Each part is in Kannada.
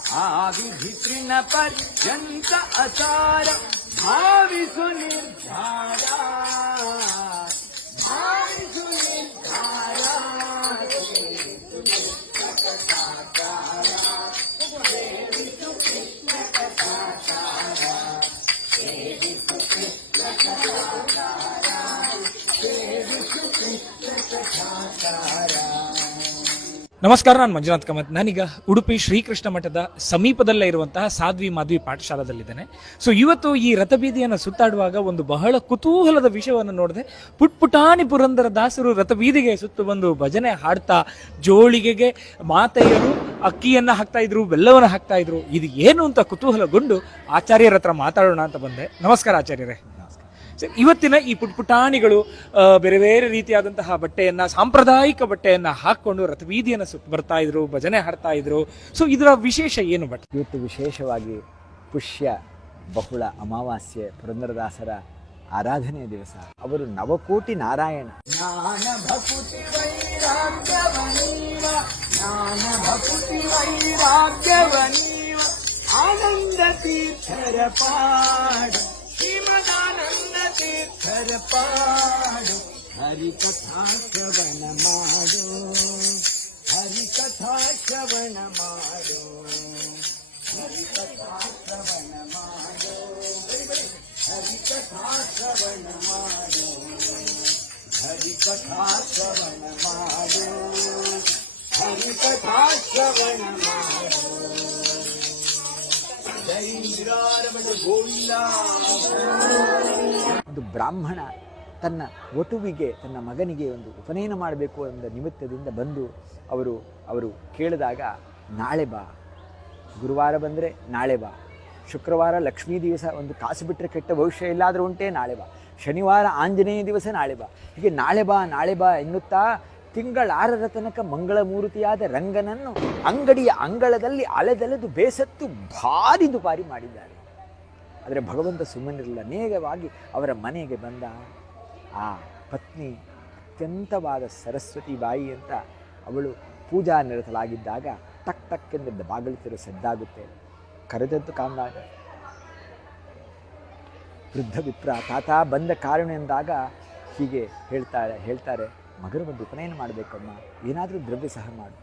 विधितृण पर्यंत असार भाविसु निर्धारा भाविसु निर्धारा ನಮಸ್ಕಾರ, ನಾನು ಮಂಜುನಾಥ್ ಕಾಮತ್. ನಾನೀಗ ಉಡುಪಿ ಶ್ರೀಕೃಷ್ಣ ಮಠದ ಸಮೀಪದಲ್ಲೇ ಇರುವಂತಹ ಸಾಧ್ವಿ ಮಾಧ್ವಿ ಪಾಠಶಾಲದಲ್ಲಿದ್ದೇನೆ. ಸೊ ಇವತ್ತು ಈ ರಥಬೀದಿಯನ್ನು ಸುತ್ತಾಡುವಾಗ ಒಂದು ಬಹಳ ಕುತೂಹಲದ ವಿಷಯವನ್ನು ನೋಡಿದೆ. ಪುಟ್ಪುಟಾಣಿ ಪುರಂದರ ದಾಸರು ರಥಬೀದಿಗೆ ಸುತ್ತು ಬಂದು ಭಜನೆ ಹಾಡ್ತಾ ಜೋಳಿಗೆಗೆ ಮಾತೆಯರು ಅಕ್ಕಿಯನ್ನ ಹಾಕ್ತಾ ಇದ್ರು, ಬೆಲ್ಲವನ್ನು ಹಾಕ್ತಾ ಇದ್ರು. ಇದು ಏನು ಅಂತ ಕುತೂಹಲಗೊಂಡು ಆಚಾರ್ಯರ ಹತ್ರ ಮಾತಾಡೋಣ ಅಂತ ಬಂದೆ. ನಮಸ್ಕಾರ ಆಚಾರ್ಯರೇ. ಇವತ್ತಿನ ಈ ಪುಟ್ಪುಟಾಣಿಗಳು ಬೇರೆ ಬೇರೆ ರೀತಿಯಾದಂತಹ ಬಟ್ಟೆಯನ್ನ, ಸಾಂಪ್ರದಾಯಿಕ ಬಟ್ಟೆಯನ್ನ ಹಾಕೊಂಡು ರಥಬೀದಿಯನ್ನು ಸುತ್ತ ಬರ್ತಾ ಇದ್ರು, ಭಜನೆ ಹಾಡ್ತಾ ಇದ್ರು. ಸೊ ಇದರ ವಿಶೇಷ ಏನು? ಬಟ್ಟೆ ಇವತ್ತು ವಿಶೇಷವಾಗಿ ಪುಷ್ಯ ಬಹುಳ ಅಮಾವಾಸ್ಯೆ, ಪುರಂದರದಾಸರ ಆರಾಧನೆಯ ದಿವಸ. ಅವರು ನವಕೋಟಿ ನಾರಾಯಣ. ಆನಂದ ತೀರ್ಥರ ಪಾಡ ಶ್ರೀಮದಾನಂದ ತೀರ್ಥರ ಪಾಡು, ಹರಿಕಥಾ ಶ್ರವಣ ಮಾಡು, ಹರಿಕಥಾ ಶ್ರವಣ ಮಾಡು, ಹರಿಕಥಾ ಶ್ರವಣ ಮಾಡು, ಹರಿಕಥಾ ಶ್ರವಣ ಮಾಡು, ಹರಿಕಥಾ ಶ್ರವಣ ಮಾಡು, ಹರಿಕಥಾ ಶ್ರವಣ ಮಾಡು. ಒಂದು ಬ್ರಾಹ್ಮಣ ತನ್ನ ವಟುವಿಗೆ, ತನ್ನ ಮಗನಿಗೆ ಒಂದು ಉಪನಯನ ಮಾಡಬೇಕು ಎಂಬ ನಿಮಿತ್ತದಿಂದ ಬಂದು ಅವರು ಕೇಳಿದಾಗ, ನಾಳೆ ಬಾ, ಗುರುವಾರ ಬಂದರೆ ನಾಳೆ ಬಾ, ಶುಕ್ರವಾರ ಲಕ್ಷ್ಮೀ ದಿವಸ ಒಂದು ಕಾಸು ಬಿಟ್ಟರೆ ಕೆಟ್ಟ ಭವಿಷ್ಯ ಇಲ್ಲಾದರೂ ಉಂಟೇ, ನಾಳೆ ಬಾ, ಶನಿವಾರ ಆಂಜನೇಯ ದಿವಸ ನಾಳೆ ಬಾ, ಹೀಗೆ ನಾಳೆ ಬಾ ಎನ್ನುತ್ತಾ ತಿಂಗಳಾರರ ತನಕ ಮಂಗಳಮೂರ್ತಿಯಾದ ರಂಗನನ್ನು ಅಂಗಡಿಯ ಅಂಗಳದಲ್ಲಿ ಅಲೆದೆಲೆದು ಬೇಸತ್ತು ಭಾರಿ ದುಬಾರಿ ಮಾಡಿದ್ದಾರೆ. ಆದರೆ ಭಗವಂತ ಸುಮ್ಮನಿರಲಿಲ್ಲ. ನೇರವಾಗಿ ಅವರ ಮನೆಗೆ ಬಂದ. ಆ ಪತ್ನಿ ಅತ್ಯಂತವಾದ ಸರಸ್ವತಿ ಬಾಯಿ ಅಂತ ಅವಳು ಪೂಜಾ ನಿರತಲಾಗಿದ್ದಾಗ ಟಕ್ ಟಕ್ ಎಂದು ಬಾಗಿಲು ತೆರೆದು ಸದ್ದಾಗುತ್ತೆ. ಕರೆದದ್ದು ಕಾಂದಾಗ ವೃದ್ಧ ವಿಪ್ರ, ತಾತ ಬಂದ ಕಾರಣ ಎಂದಾಗ ಹೀಗೆ ಹೇಳ್ತಾರೆ, ಮಗನ ಒಂದು ಉಪನಯನ ಮಾಡಬೇಕಮ್ಮ, ಏನಾದರೂ ದ್ರವ್ಯ ಸಹ ಮಾಡು.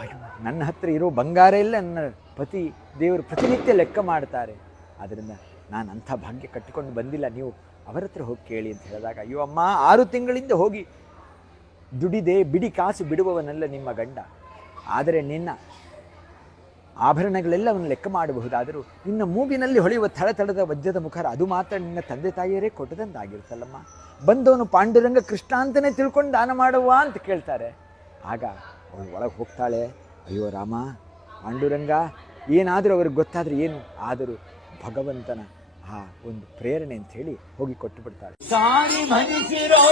ಅಯ್ಯೋ, ನನ್ನ ಹತ್ರ ಇರೋ ಬಂಗಾರ ಎಲ್ಲ ನನ್ನ ಪತಿ ದೇವರು ಪ್ರತಿನಿತ್ಯ ಲೆಕ್ಕ ಮಾಡ್ತಾರೆ, ಆದ್ದರಿಂದ ನಾನು ಅಂಥ ಭಾಗ್ಯ ಕಟ್ಟಿಕೊಂಡು ಬಂದಿಲ್ಲ, ನೀವು ಅವರ ಹತ್ರ ಹೋಗಿ ಕೇಳಿ ಅಂತ ಹೇಳಿದಾಗ, ಅಯ್ಯೋ ಅಮ್ಮ, 6 ತಿಂಗಳಿಂದ ಹೋಗಿ ದುಡಿದೆ ಬಿಡಿ ಕಾಸು ಬಿಡುವವನಲ್ಲ ನಿಮ್ಮ ಗಂಡ, ಆದರೆ ನಿನ್ನ ಆಭರಣಗಳೆಲ್ಲವನ್ನು ಲೆಕ್ಕ ಮಾಡಬಹುದಾದರೂ ನಿನ್ನ ಮೂಗಿನಲ್ಲಿ ಹೊಳೆಯುವ ಥಳಥಳದ ವಜ್ರದ ಮುಖರ ಅದು ಮಾತ್ರ ನಿನ್ನ ತಂದೆ ತಾಯಿಯರೇ ಕೊಟ್ಟದಂತಾಗಿರುತ್ತಲ್ಲಮ್ಮ, ಬಂದವನು ಪಾಂಡುರಂಗ ಕೃಷ್ಣ ಅಂತಲೇ ತಿಳ್ಕೊಂಡು ದಾನ ಮಾಡುವ ಅಂತ ಕೇಳ್ತಾರೆ. ಆಗ ಅವಳು ಒಳಗೆ ಹೋಗ್ತಾಳೆ, ಅಯ್ಯೋ ರಾಮ, ಪಾಂಡುರಂಗ ಏನಾದರೂ ಅವ್ರಿಗೆ ಗೊತ್ತಾದರೆ ಏನು, ಆದರೂ ಭಗವಂತನ ಆ ಒಂದು ಪ್ರೇರಣೆ ಅಂತ ಹೇಳಿ ಹೋಗಿ ಕೊಟ್ಟು ಬಿಡ್ತಾಳೆ. ಸಾರಿ ಭಜಿಸಿರೋ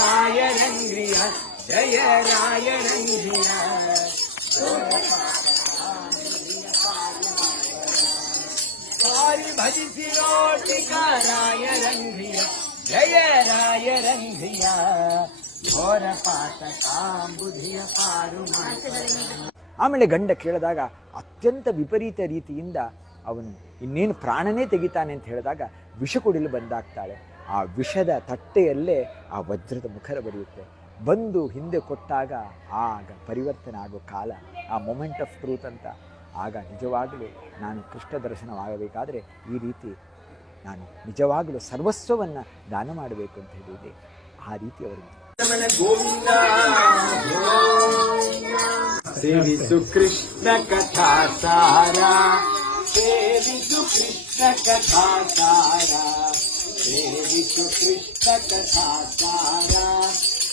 ರಾಯರಂಗ್ರಿಯ ಜಯ ರಾಯರಂಗ್ರಿಯ, ಸಾರಿ ಭಜಿಸಿರೋ ರಾಯರಂಗ್ರಿಯ ಜಯ ರಾಯರಂಗ್ರಿಯ, ಘೋರ ಪಾತಕಾಂಬುಧಿಯ ಪಾರು ಮಾಡ್ತಾರೆ. ಆಮೇಲೆ ಗಂಡ ಕೇಳಿದಾಗ ಅತ್ಯಂತ ವಿಪರೀತ ರೀತಿಯಿಂದ ಅವನು ಇನ್ನೇನು ಪ್ರಾಣನೇ ತೆಗಿತಾನೆ ಅಂತ ಹೇಳಿದಾಗ ವಿಷ ಕುಡಿಲು ಬಂದಾಗ್ತಾಳೆ. ಆ ವಿಷದ ತಟ್ಟೆಯಲ್ಲೇ ಆ ವಜ್ರದ ಮುಖರ ಬರೆಯುತ್ತೆ. ಬಂದು ಹಿಂದೆ ಕೊಟ್ಟಾಗ ಆಗ ಪರಿವರ್ತನೆ ಆಗೋ ಕಾಲ, ಆ ಮೊಮೆಂಟ್ ಆಫ್ ಟ್ರೂತ್ ಅಂತ. ಆಗ ನಿಜವಾಗಲೂ ನಾನು ಕೃಷ್ಣ ದರ್ಶನವಾಗಬೇಕಾದ್ರೆ ಈ ರೀತಿ ನಾನು ನಿಜವಾಗಲೂ ಸರ್ವಸ್ವವನ್ನು ದಾನ ಮಾಡಬೇಕು ಅಂತ ಹೇಳಿದೆ. ಆ ರೀತಿ ಅವರಿಗೆ ಗೋವಿಂದ ಸೇವಿಸು ಕೃಷ್ಣ ಕಥಾ ಸಾರ, ಸೇವಿಸು ಕೃಷ್ಣ ಕಥಾ ಸಾರ, ಸೇವಿಸು ಕೃಷ್ಣ ಕಥಾ ಸಾರ,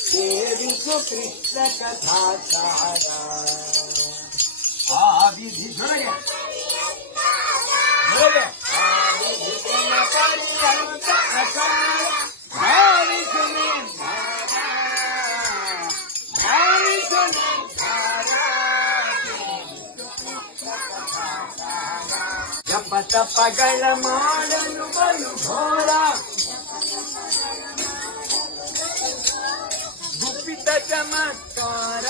ಸೇವಿಸು ಕೃಷ್ಣ ಕಥಾ ಸಾರ. ಆ ವಿಧಿ ಜೊಳಗೆ ಪರ್ಯಂತ ಅಸಾರ ಭಾವಿಸು ನಿರ್ಧಾರ, ಭಾವಿಸು ನಿರ್ಧಾರ. ಜಪ ತಪಗಳ ಮಾಡಲು ಬಲು ಘೋರ, ಗುಪ್ಪಿತ ಚಮತ್ಕಾರ,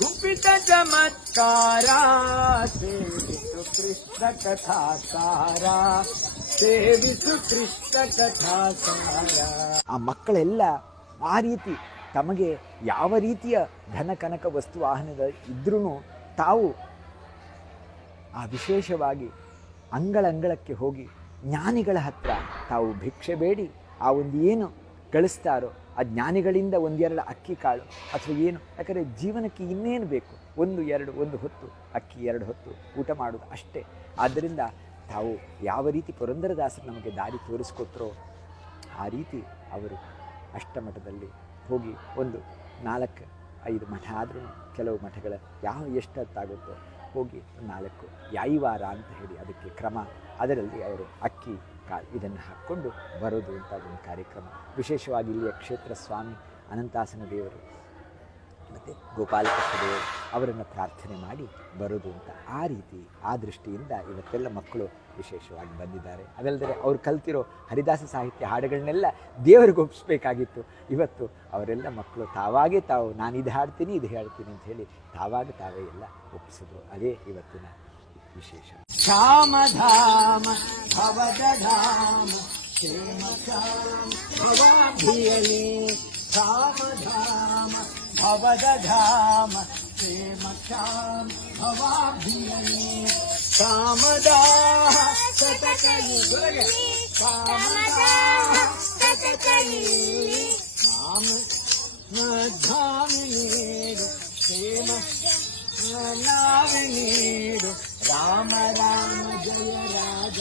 ಗುಪ್ಪಿತ ಚಮತ್ಕಾರ ಸೇವಿಸು ಕೃಷ್ಣ ಕಥಾ ಸಾರ ಸೇವಿಸು ಕೃಷ್ಣ ಕಥಾ ಸಾರ. ಆ ಮಕ್ಕಳೆಲ್ಲ ಆ ರೀತಿ ತಮಗೆ ಯಾವ ರೀತಿಯ ಧನ ಕನಕ ವಸ್ತು ವಾಹನದ ಇದ್ರೂ ತಾವು ಆ ವಿಶೇಷವಾಗಿ ಅಂಗಳಕ್ಕೆ ಹೋಗಿ ಜ್ಞಾನಿಗಳ ಹತ್ರ ತಾವು ಭಿಕ್ಷೆ ಬೇಡಿ ಆ ಒಂದು ಏನು ಗಳಿಸ್ತಾರೋ ಆ ಜ್ಞಾನಿಗಳಿಂದ ಒಂದೆರಡು ಅಕ್ಕಿ ಕಾಳು ಅಥವಾ ಏನು, ಯಾಕಂದರೆ ಜೀವನಕ್ಕೆ ಇನ್ನೇನು ಬೇಕು, ಒಂದು ಹೊತ್ತು ಅಕ್ಕಿ 2 ಹೊತ್ತು ಊಟ ಮಾಡೋದು ಅಷ್ಟೇ. ಆದ್ದರಿಂದ ತಾವು ಯಾವ ರೀತಿ ಪುರಂದರದಾಸರು ನಮಗೆ ದಾರಿ ತೋರಿಸ್ಕೊಟ್ರೋ ಆ ರೀತಿ ಅವರು ಅಷ್ಟಮಠದಲ್ಲಿ ಹೋಗಿ ಒಂದು 4-5 ಮಠ ಆದ್ರೂ ಕೆಲವು ಮಠಗಳ ಎಷ್ಟೊತ್ತಾಗುತ್ತೋ ಹೋಗಿ 4 ಯಾಯಿವಾರ ಅಂತ ಹೇಳಿ ಅದಕ್ಕೆ ಕ್ರಮ, ಅದರಲ್ಲಿ ಅವರು ಅಕ್ಕಿ ಕಾಳು ಇದನ್ನು ಹಾಕ್ಕೊಂಡು ಬರೋದು ಅಂತ ಒಂದು ಕಾರ್ಯಕ್ರಮ. ವಿಶೇಷವಾಗಿ ಇಲ್ಲಿಯ ಕ್ಷೇತ್ರ ಸ್ವಾಮಿ ಅನಂತಾಸನ ದೇವರು ಮತ್ತು ಗೋಪಾಲಕೃಷ್ಣ ದೇವರು ಅವರನ್ನು ಪ್ರಾರ್ಥನೆ ಮಾಡಿ ಬರೋದು ಅಂತ ಆ ರೀತಿ ಆ ದೃಷ್ಟಿಯಿಂದ ಇವತ್ತೆಲ್ಲ ಮಕ್ಕಳು ವಿಶೇಷವಾಗಿ ಬಂದಿದ್ದಾರೆ. ಅದಲ್ಲದೆ ಅವ್ರು ಕಲ್ತಿರೋ ಹರಿದಾಸ ಸಾಹಿತ್ಯ ಹಾಡುಗಳನ್ನೆಲ್ಲ ದೇವರಿಗೆ ಒಪ್ಪಿಸ್ಬೇಕಾಗಿತ್ತು. ಇವತ್ತು ಅವರೆಲ್ಲ ಮಕ್ಕಳು ತಾವಾಗೇ ತಾವು ನಾನು ಇದು ಹೇಳ್ತೀನಿ ಅಂತ ಹೇಳಿ ತಾವೇ ಎಲ್ಲ ಒಪ್ಪಿಸಿದ್ರು. ಅದೇ ಇವತ್ತಿನ ವಿಶೇಷ. ಶ್ಯಾಮಧಾಮ ಭವಧಾಮ ಕ್ಷೇಮ ಶ್ಯಾಮ ಭವಾಭಿಯಲೇ ಶ್ಯಾಮಧಾಮ ಭವಧಾಮ ಕ್ಷೇಮ ಶ್ಯಾಮ ಭವಾಭಿಯಲೇ ಕಾಮದಾಹ ಸತಕಲಿ ಕಾಮದಾಹ ಸತಕಲಿ ಧಾಮಿನೇಡು ಕ್ಷೇಮ ನಾವಿನೀಡು ರಾಮ ರಾಮ ಜಯ ರಾಜ